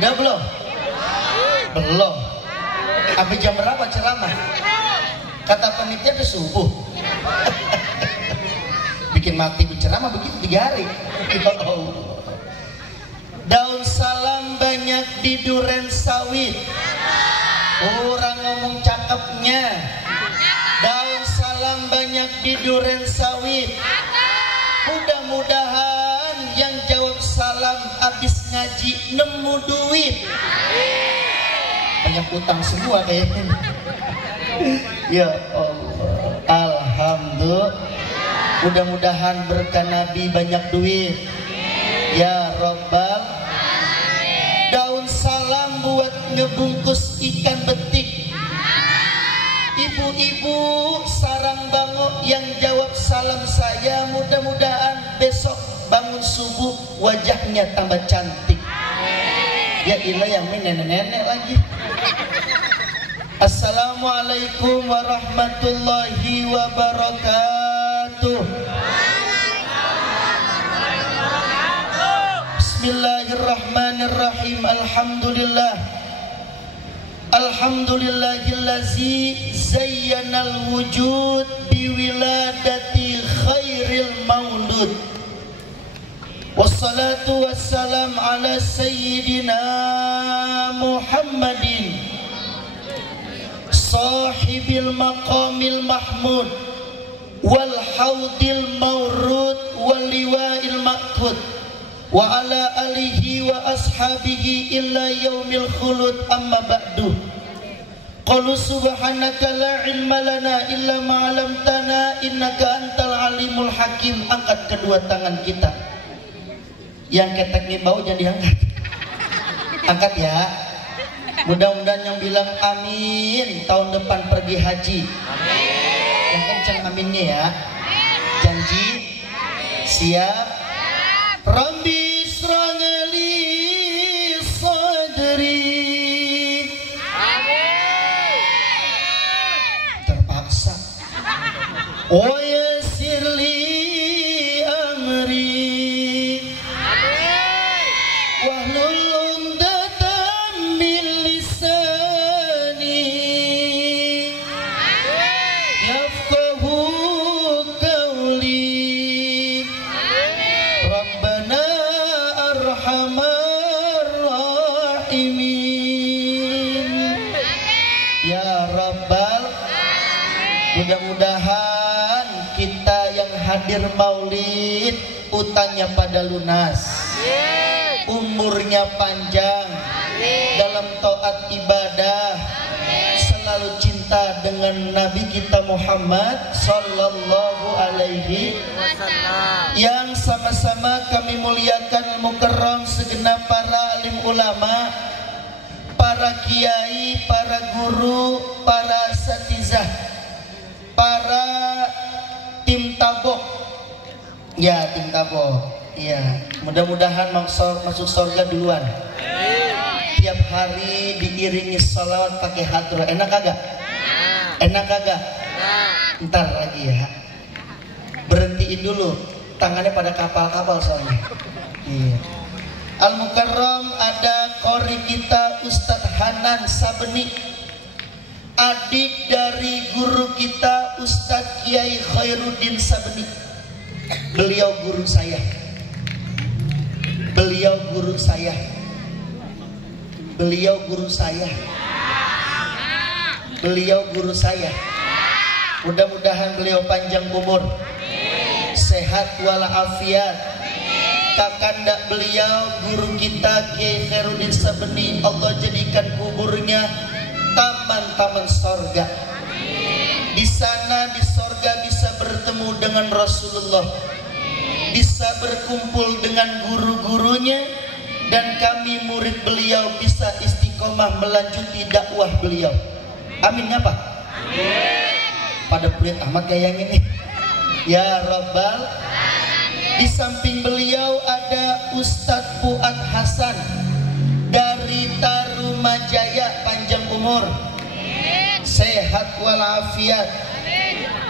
Udah belum? Belum. Apa jam berapa ceramah? Kata panitia itu subuh. Bikin mati berceramah begitu 3 hari. Daun salam banyak di duren sawit. Orang ngomong cakepnya. Daun salam banyak di duren sawit. Mudah-mudahan yang jawab salam habis ngaji nemu duit. Banyak utang semua kayaknya. Ya Allah, alhamdulillah. Mudah-mudahan berkah Nabi banyak duit. Ya Rabbal. Daun salam buat ngebungkus ikan betik. Ibu-ibu sarang bango yang jawab salam saya, mudah-mudahan besok bangun subuh wajahnya tambah cantik. Ya ilah yang nenek-nenek lagi. Assalamualaikum warahmatullahi wabarakatuh. Bismillahirrahmanirrahim. Alhamdulillah. Alhamdulillahillazi zayyanal wujud biwiladati khairil maulud. Wassalatu wassalam ala sayyidina Muhammadin sahibil maqamil mahmud wal haudil mawrud wal liwa'il ma'kud wa ala alihi wa ashabihi illa yaumil khulud amma ba'du. Qalu subhanaka la ilma lana illa ma 'allamtana innaka antal alimul hakim. Angkat kedua tangan kita. Yang keteknya bau jangan diangkat. Angkat ya. Mudah-mudahan yang bilang amin tahun depan pergi haji. Amin. Yang kencang aminnya ya. Janji? Siap? Rabbi isra'li sadri. Amin. Terpaksa. Oh yassir li amri. Amin. Wahlul 'uqdatam min lisani. Amin. Yafqahu qawli. Amin. Rabbana arhamar rahimin. Ya Rabbal. Mudah-mudahan kita yang hadir maulid utangnya pada lunas. Umurnya panjang. Dalam taat ibadah. Selalu cinta dengan Nabi kita Muhammad sallallahu alaihi wasallam. Yang sama-sama kami muliakan mukarram segenap para alim ulama, para kiai, para guru, para asatizah, para tim tabok. Ya, tim tabok. Ya, mudah-mudahan masuk surga duluan. Tiap hari diiringi salawat pakai hadroh. Enak kagak? Enak kagak? Ntar lagi ya. Berhentiin dulu. Tangannya pada kapal-kapal soalnya. Iya. Al-Mukarram ada qori kita Ustadz Hanan Sabeni, adik dari guru kita Ustadz Kiai Khairuddin Sabeni. Beliau guru saya. Beliau guru saya. Beliau guru saya. Beliau guru saya. Mudah-mudahan beliau panjang umur, sehat walafiat. Kakanda beliau guru kita Kiai Khairuddin Sabeni, Allah jadikan kuburnya taman-taman sorga. Di sana di sorga bisa bertemu dengan Rasulullah, bisa berkumpul dengan guru-gurunya, dan kami murid beliau bisa istiqomah melanjuti dakwah beliau. Amin apa? Amin. Pada pelit amat kayaknya nih. Ya Rabbal. Di samping beliau ada Ustadz Fuad Hasan dari Tarumajaya, panjang umur, sehat walafiat.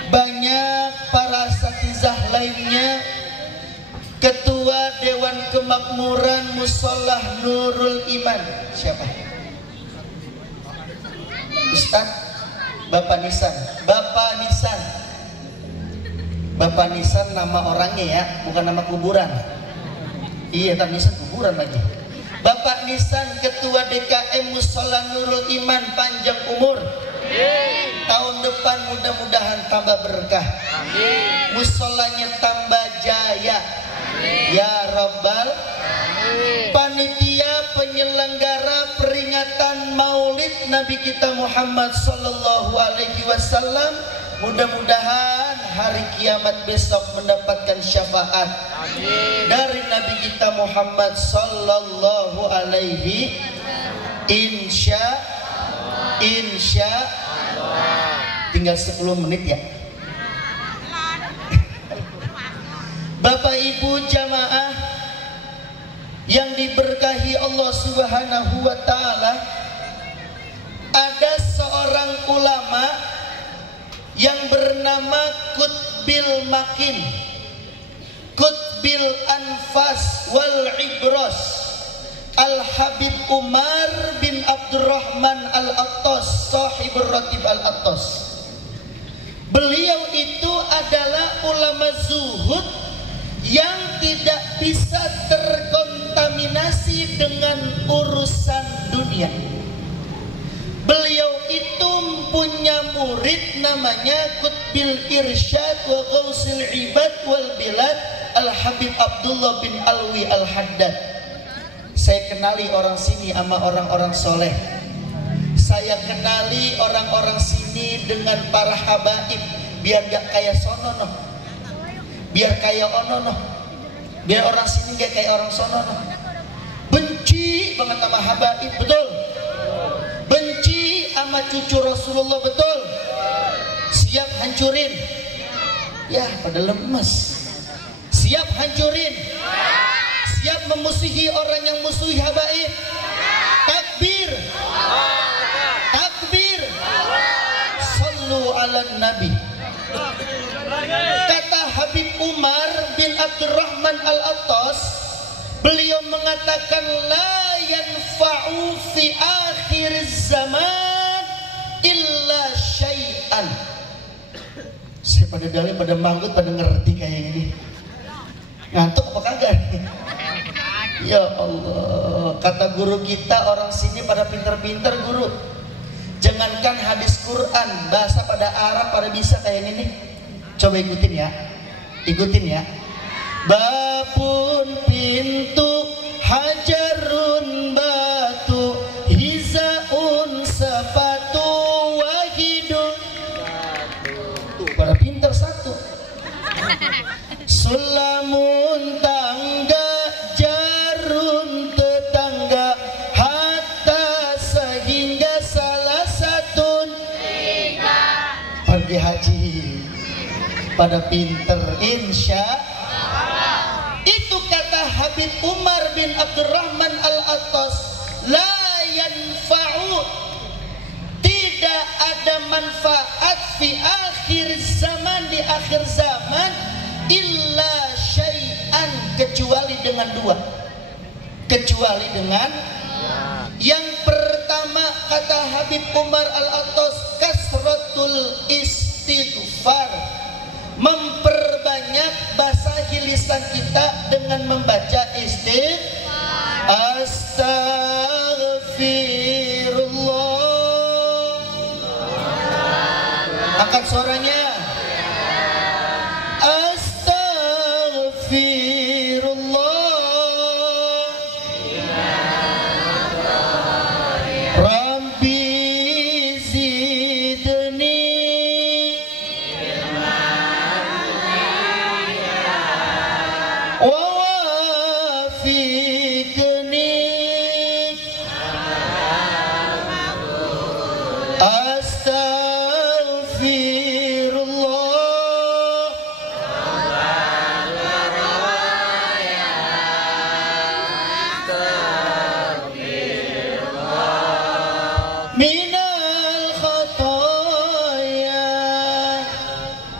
Banyak para asatizah lainnya, Ketua Dewan pemakmuran Musolah Nurul Iman. Siapa? Ustaz Bapak Nisan. Bapak Nisan. Bapak Nisan nama orangnya ya, bukan nama kuburan. Iya, kan Nisan kuburan lagi. Bapak Nisan Ketua DKM Musolah Nurul Iman, panjang umur. Tahun depan mudah-mudahan tambah berkah. Musolanya tambah jaya. Ya Rabbal. Panitia penyelenggara peringatan Maulid Nabi kita Muhammad sallallahu alaihi wasallam, mudah-mudahan hari kiamat besok mendapatkan syafaat dari Nabi kita Muhammad sallallahu alaihi. Insya tinggal 10 menit ya. Bapak Ibu jamaah yang diberkahi Allah Subhanahu wa taala, ada seorang ulama yang bernama Qutbil Makin, Qutbil Anfas wal Ibros, Al-Habib Umar bin Abdurrahman Al-Attas, sahibur Ratib Al-Attas. Beliau itu adalah ulama zuhud yang tidak bisa terkontaminasi dengan urusan dunia. Beliau itu punya murid namanya Qutbil Irsyad wa Ghausil Ibad wal Bilad, Al-Habib Abdullah bin Alwi Al-Haddad. Saya kenali orang sini sama orang-orang soleh. Saya kenali orang-orang sini dengan para habaib, biar gak kayak sono noh, biar kayak ono noh, biar orang sini gak kayak orang sono noh. Benci banget sama habaib, betul? Benci sama cucu Rasulullah, betul? Siap hancurin? Ya pada lemes. Siap hancurin? Siap memusuhi orang yang musuhi habaib? Takbir! Takbir! Sallu ala Nabi. Kata Habib Umar bin Abdurrahman Al-Attas, beliau mengatakan la yanfa'u fi akhir zaman illa syai'an. Saya pada dalil, pada manggut, pada ngerti kayak gini. Ngantuk apa kagak? Ya Allah, kata guru kita, orang sini pada pinter-pinter guru. Jangankan hadis Quran, bahasa pada Arab pada bisa kayak gini. Coba ikutin ya, ikutin ya. Babun pintu, hajarun batu, hizaun sepatu, wahidun. Tuh pada pinter satu. Sulamun tangga, jarun tetangga, hatta sehingga salah satun pergi haji. Pada pinter insya Allah. Itu kata Habib Umar bin Abdurrahman Al-Attas, la yanfa'u, tidak ada manfaat fi akhir zaman, di akhir zaman, illa syai'an, kecuali dengan dua. Kecuali dengan yang pertama, kata Habib Umar Al-Attas, kasratul istighfar, memperbanyak basahi lisan kita dengan membaca istighfar. Astaghfirullah. Angkat suaranya. Astaghfirullah. Rabbi zidni.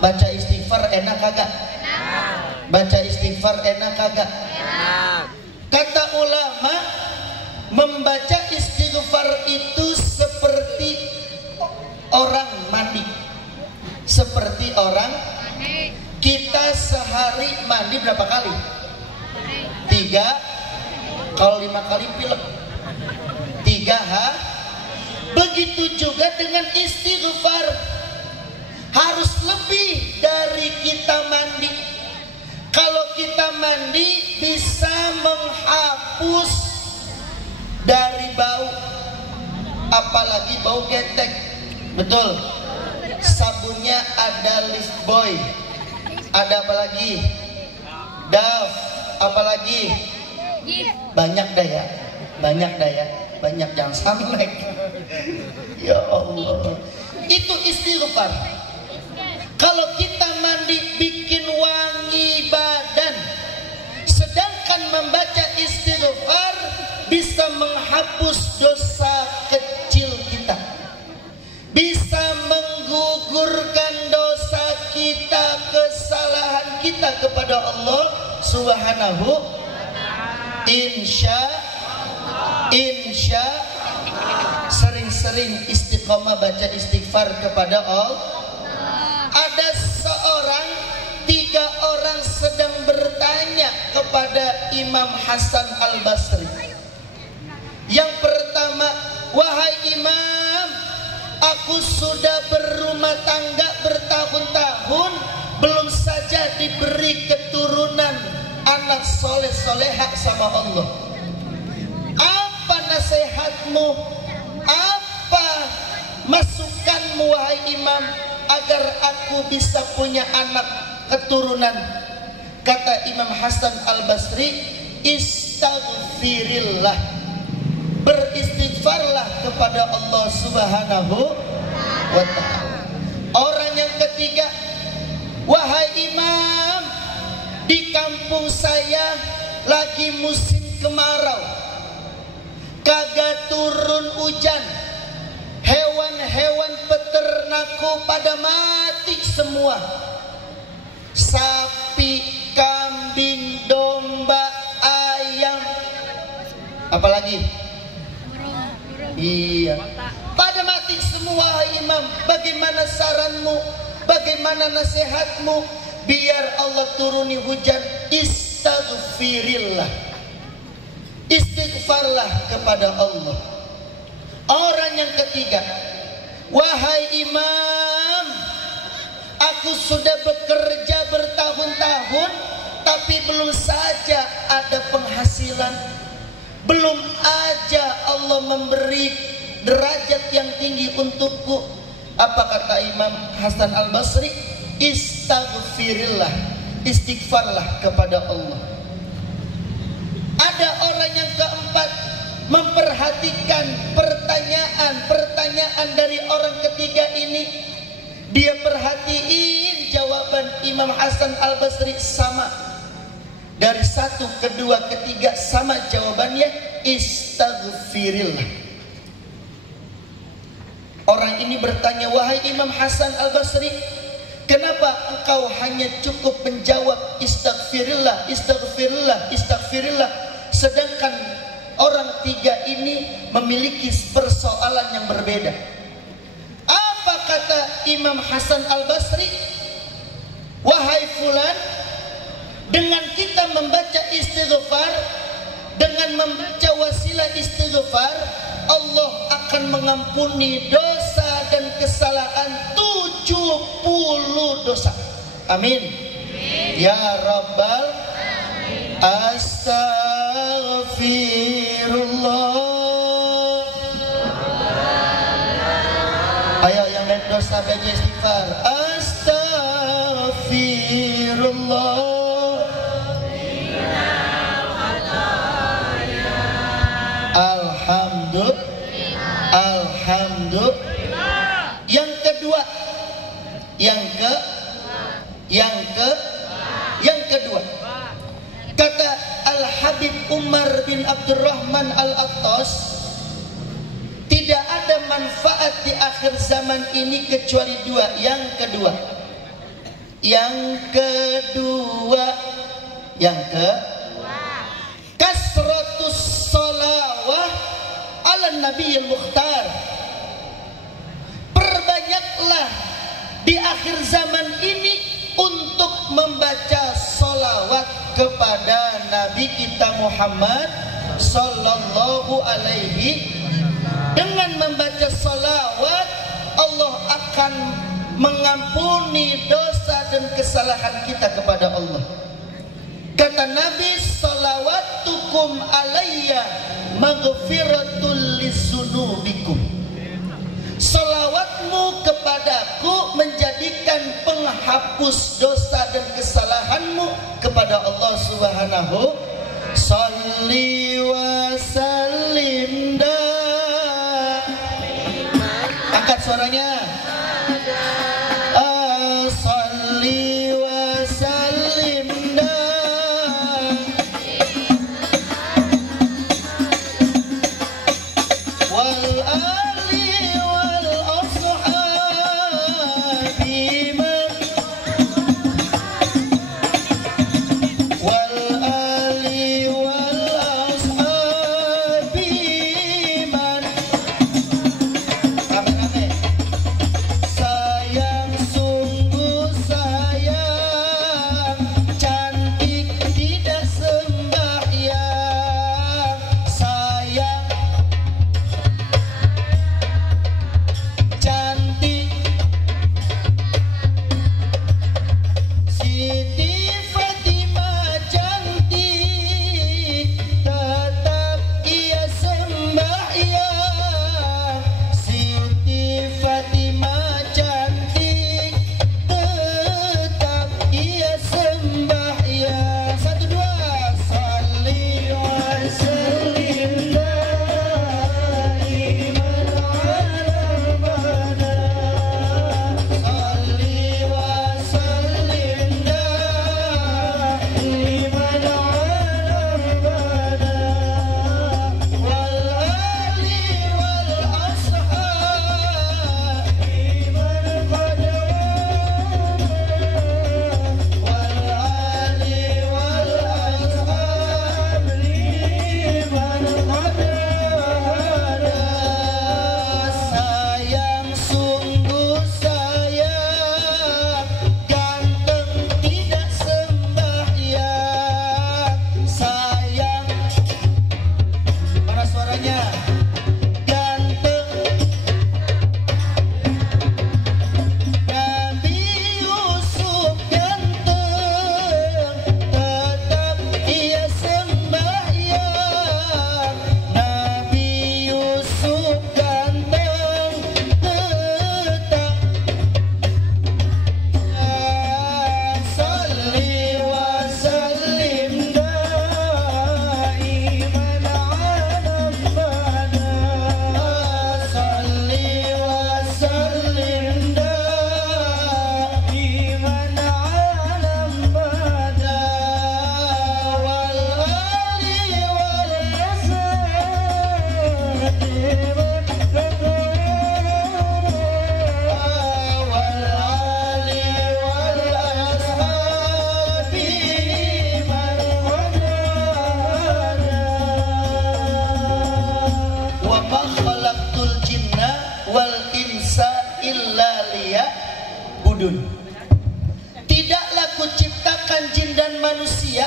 Baca istighfar enak kagak? Baca istighfar enak kagak? Enak. membaca istighfar itu seperti orang mandi. Seperti orang, kita sehari mandi berapa kali? 3. Kalau 5 kali pilek 3 Begitu juga dengan istighfar, harus lebih dari kita mandi. Kalau kita mandi bisa menghapus dari bau, apalagi bau getek. Betul. Sabunnya ada Lifebuoy, ada apa lagi? Dove, apalagi? Banyak dah ya, banyak, jangan sampai. Ya Allah, itu istighfar. Kalau kita mandi bikin wangi badan, sedangkan membaca istighfar bisa menghapus dosa kecil kita, bisa menggugurkan dosa kita, kesalahan kita kepada Allah Subhanahu. Insya sering-sering istiqomah baca istighfar kepada Allah. Ada 3 orang sedang bertanya kepada Imam Hasan Al-Basri. Yang pertama, wahai Imam, aku sudah berumah tangga bertahun-tahun, belum saja diberi keturunan anak soleh-solehah sama Allah. Apa nasihatmu? Apa masukanmu wahai Imam agar aku bisa punya anak keturunan? Kata Imam Hasan Al-Basri, istaghfirillah, beristighfarlah kepada Allah Subhanahu wa ta'ala. Orang yang ketiga, wahai Imam, di kampung saya lagi musim kemarau, kagak turun hujan, hewan-hewan peternakku pada mati semua. Sapi, kambing, domba, ayam, apalagi? Iya, pada mati semua. Imam, bagaimana saranmu? Bagaimana nasihatmu biar Allah turuni hujan? Istaghfirillah, istighfarlah kepada Allah. Orang yang ketiga, wahai Imam, aku sudah bekerja bertahun-tahun tapi belum saja ada penghasilan, belum aja Allah memberi derajat yang tinggi untukku. Apa kata Imam Hasan Al-Basri? Istaghfirillah, istighfarlah kepada Allah. Ada orang yang keempat, memperhatikan pertanyaan dari orang ketiga ini. Dia perhatiin jawaban Imam Hasan Al-Basri sama. Dari 1, 2, 3 sama jawabannya, istaghfirillah. Orang ini bertanya, wahai Imam Hasan Al-Basri, kenapa engkau hanya cukup menjawab istaghfirillah, istaghfirillah, istaghfirillah, sedangkan orang 3 ini memiliki persoalan yang berbeda? Apa kata Imam Hasan Al-Basri? Wahai fulan, dengan kita membaca istighfar, dengan membaca wasilah istighfar, Allah akan mengampuni dosa dan kesalahan 70 dosa. Amin. Ya Rabbal Astaghfirullah. Ayo yang banyak dosa baca istighfar. Astaghfirullah. Alhamdulillah. Yang kedua, yang kedua, kata Al-Habib Umar bin Abdurrahman Al-Attas, tidak ada manfaat di akhir zaman ini kecuali 2. Yang kedua, kasratus sholawah alan nabiyil mukhtar. Perbanyaklah di akhir zaman ini untuk membaca sholawat kepada Nabi kita Muhammad sallallahu alaihi. Dengan membaca sholawat Allah akan mengampuni dosa dan kesalahan kita kepada Allah. Kata Nabi, sholawatukum alayya maghfiratul lizunubikum. Sholawatmu kepadaku menjadikan penghapus dosa dan kesalahanmu kepada Allah Subhanahu. Sholli wa sallim da. Angkat suaranya. Sholli wa sallim da. Wal ali wal ashabi man. Wal ali wal ashabi man. Rame-rame. Sayang sungguh sayang, cantik tidak sembahyang. Sayang cantik Siti Fatimah cantik, tetap ia sembahyang. Siti Fatimah cantik, tetap ia sembahyang. Satu dua. Sholli wa sallim daiman ala bana. Sholli wa sallim daiman ala bana. Wal ali wal ashabi man qad wal ali wal ashabi man qad sayang sungguh sayang, ganteng tidak sembahyang. Sayang, mana suaranya? Ganteng Nabi Yusuf ganteng, tetap ia sembahyang. Nabi Yusuf ganteng, tetap. Sholli wa sallim daiman ala bana. Sholli wa sallim daiman ala bana. Wal ali wal ashabi man qad wal ali wal ashabi man qad wa ma khalaqtul jinna wal insa illa liya'budun. Tidaklah kuciptakan jin dan manusia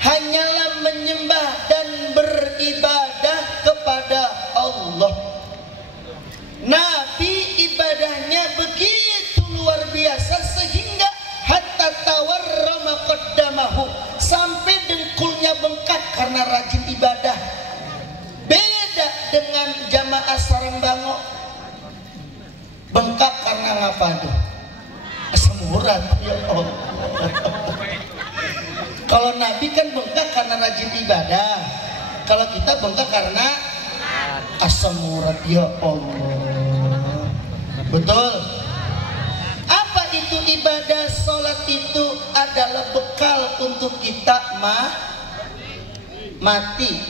hanyalah menyembah dan beribadah kepada Allah. Nabi ibadahnya begitu luar biasa sehingga hatta tawarrama qaddamahu, sampai dengkulnya bengkak karena rajin ibadah. Beda dengan jamaah sareng bango, bengkak karena ngapa tuh? Asam urat, ya Allah. Kalau Nabi kan bengkak karena rajin ibadah, kalau kita bengkak karena asam urat, ya Allah. Betul. Apa itu ibadah? Sholat itu adalah bekal untuk kita mati.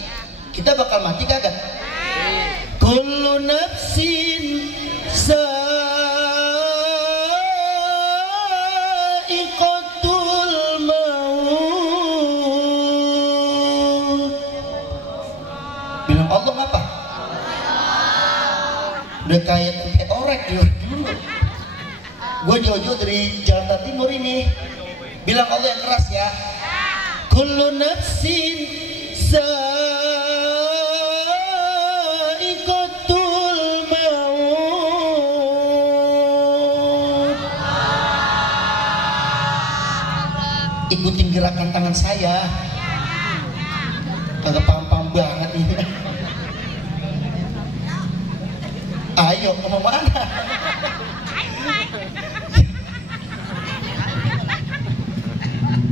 Kita bakal mati kagak? Kullu nafsin sa'iqatul maut. Bilang Allah apa? Udah kayak tempe orek dulu. Gue jauh-jauh dari Jakarta Timur ini. Bilang Allah yang keras ya. Kullu nafsin sa'iqatul maut. Ikutin gerakan tangan saya. Kagak paham-paham banget ini. Ayo mau mana?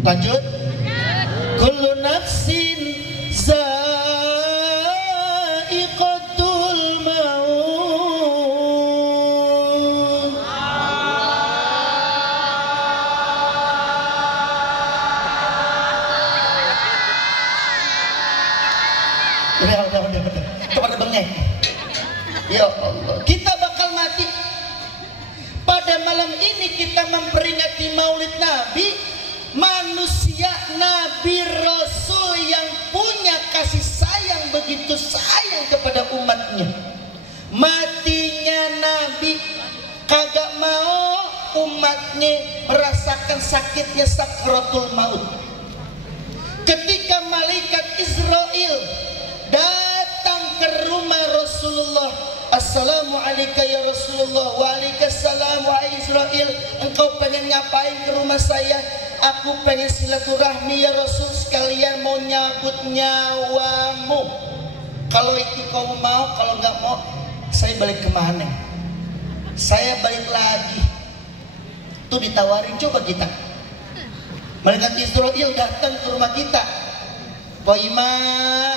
Lanjut. Kullu nafsin za'iqatul maut. Udah. Kepada bengek. Ya Allah, kita bakal mati. Pada malam ini kita memperingati Maulid Nabi, manusia Nabi Rasul yang punya kasih sayang, begitu sayang kepada umatnya. Matinya Nabi kagak mau umatnya merasakan sakitnya sakratul maut. Ketika malaikat Israel datang ke rumah Rasulullah, Assalamualaikum ya Rasulullah. Waalaikumsalam wahai Israel. Engkau pengen ngapain ke rumah saya? Aku pengen silaturahmi ya Rasul, sekalian mau nyabut nyawamu. Kalau itu kau mau, kalau nggak mau, saya balik kemana? Saya balik lagi. Tuh ditawarin, coba kita. Malaikat Israel datang ke rumah kita. Poimah,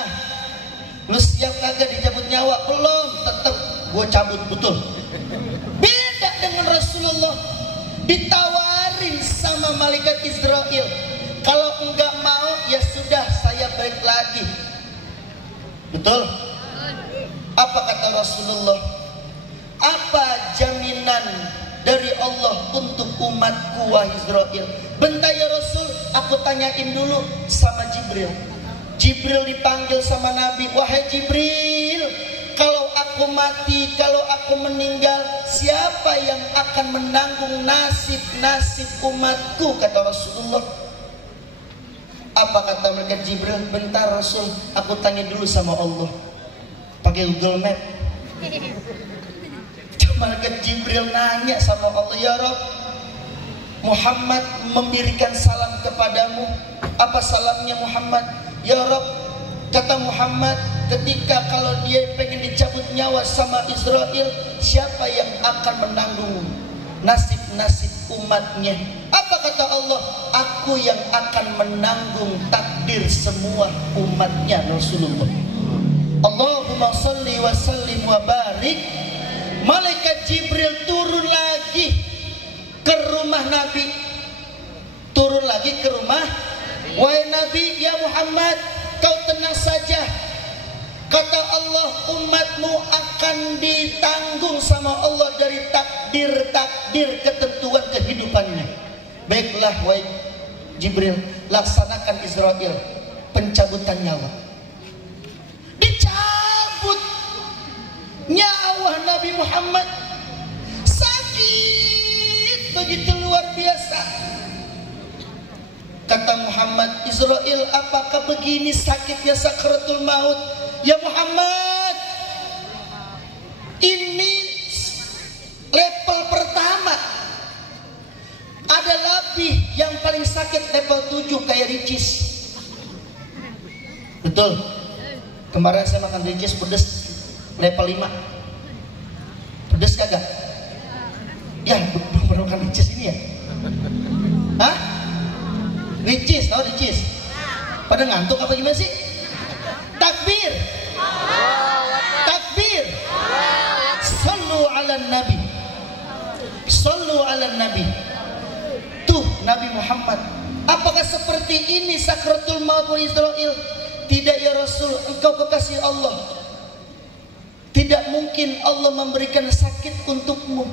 lu siap kagak dicabut nyawa? Belum, tetap gue cabut betul. Beda dengan Rasulullah, ditawarin sama malaikat Israel. Kalau enggak mau, ya sudah, saya balik lagi. Betul? Apa kata Rasulullah? Apa jaminan dari Allah untuk umatku wahai Israel? Bentar ya Rasul, aku tanyain dulu sama Jibril. Jibril dipanggil sama Nabi. Wahai Jibril, kalau aku mati, kalau aku meninggal, siapa yang akan menanggung nasib-nasib umatku? Kata Rasulullah. Apa kata mereka Jibril? Bentar Rasul, aku tanya dulu sama Allah. Pakai Google Map. Malaikat Jibril nanya sama Allah, ya Rabb, Muhammad memberikan salam kepadamu. Apa salamnya Muhammad? Ya Rabb, kata Muhammad, ketika kalau dia pengen dicabut nyawa sama Israel, siapa yang akan menanggung nasib-nasib umatnya? Apa kata Allah? Aku yang akan menanggung takdir semua umatnya Rasulullah. Allahumma salli wa sallim wa barik. Malaikat Jibril turun lagi ke rumah Nabi. Turun lagi ke rumah. Wahai Nabi, ya Muhammad, kau tenang saja. Kata Allah, umatmu akan ditanggung sama Allah dari takdir-takdir ketentuan kehidupannya. Baiklah wahai Jibril, laksanakan Israel pencabutan nyawa. Dicabut nyawa Nabi Muhammad. Sakit begitu luar biasa. Kata Muhammad, Israel, apakah begini sakitnya sakratul maut? Ya Muhammad, ini level pertama. Ada lebih yang paling sakit level 7 kayak ricis. Betul. Kemarin saya makan ricis pedes level 5. Pedes kagak? Ya, belum makan ricis ini ya? Hah? Ricis, tau ricis? Pada ngantuk apa gimana sih? Takbir, takbir. Sallu ala nabi, sallu ala nabi. Tuh Nabi Muhammad. Apakah seperti ini sakratul maut wa Israel? Tidak ya Rasul, engkau kekasih Allah. Tidak mungkin Allah memberikan sakit untukmu.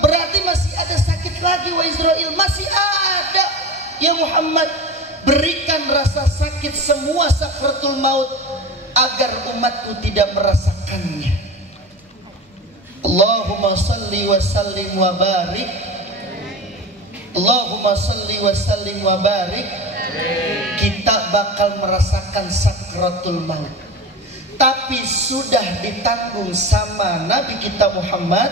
Berarti masih ada sakit lagi wa Israel, masih ada. Ya Muhammad, berikan rasa sakit semua sakratul maut agar umatku tidak merasakannya. Allahumma salli wa sallim wa barik. Allahumma salli wa sallim wa barik. Kita bakal merasakan sakratul maut, tapi sudah ditanggung sama Nabi kita Muhammad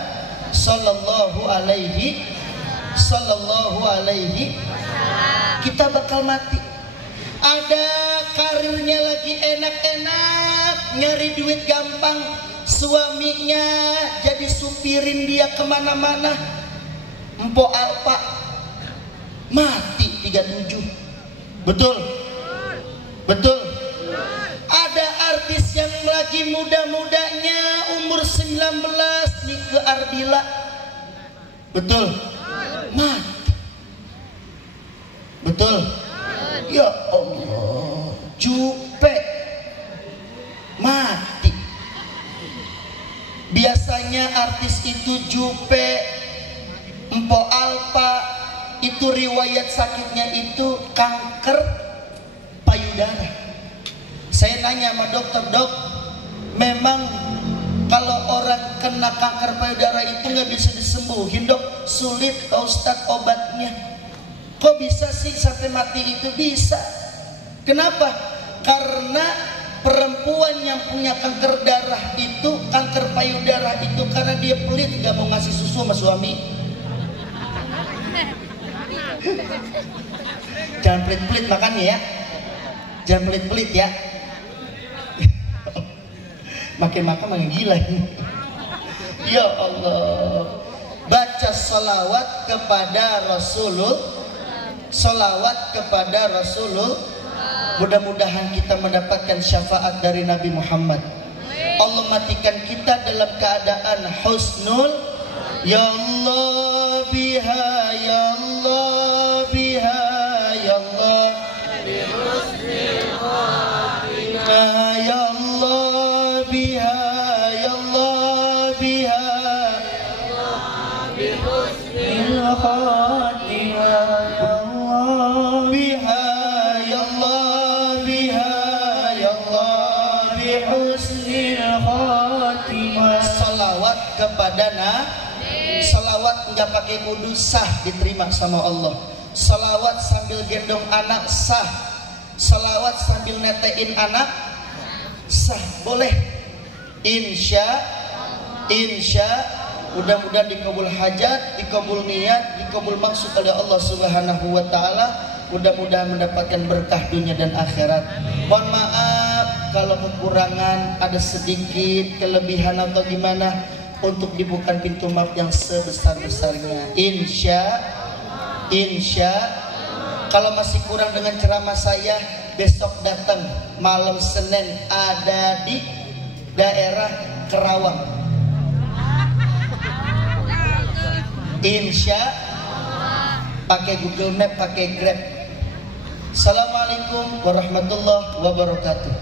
sallallahu alaihi. Kita bakal mati. Ada karirnya lagi enak-enak, nyari duit gampang, suaminya jadi supirin dia kemana-mana, Empo Alpa mati 37. Betul? Betul? Ada artis yang lagi muda-mudanya umur 19 nih ke Ardila. Betul? Mati. Betul? Ya Allah, Jupe mati. Biasanya artis itu Jupe, Empo Alpa, itu riwayat sakitnya itu kanker payudara. Saya nanya sama dokter, dok, memang kalau orang kena kanker payudara itu nggak bisa disembuhin, dok? Sulit, Ustadz, obatnya. Kok bisa sih sampai mati itu? Bisa. Kenapa? Karena perempuan yang punya kanker darah itu, kanker payudara itu, karena dia pelit, nggak mau ngasih susu sama suami. Jangan pelit-pelit makannya ya. Jangan pelit-pelit ya. Makin makan makin gila ini. Ya Allah. Baca salawat kepada Rasulullah. Salawat kepada Rasulullah. Mudah-mudahan kita mendapatkan syafaat dari Nabi Muhammad. Allah matikan kita dalam keadaan husnul. Ya Allah biha, ya Allah biha, ya Allah bi husnil khatimah, ya Allah biha, ya Allah biha, ya Allah bi husnil khatimah, ya Allah biha, ya Allah biha, ya Allah bi husnil khatimah. Salawat kepada Nabi. Salawat nggak pakai kudu, sah diterima sama Allah. Salawat sambil gendong anak, sah. Salawat sambil netein anak, sah, boleh. Insya mudah-mudahan dikabul hajat, dikabul niat, dikabul maksud oleh Allah Subhanahu wa taala. Mudah-mudahan mendapatkan berkah dunia dan akhirat. Mohon maaf kalau kekurangan, ada sedikit kelebihan atau gimana, untuk dibuka pintu maaf yang sebesar-besarnya. Insya kalau masih kurang dengan ceramah saya, besok datang malam Senin ada di daerah Kerawang. Insya pakai Google Map, pakai Grab. Assalamualaikum warahmatullahi wabarakatuh.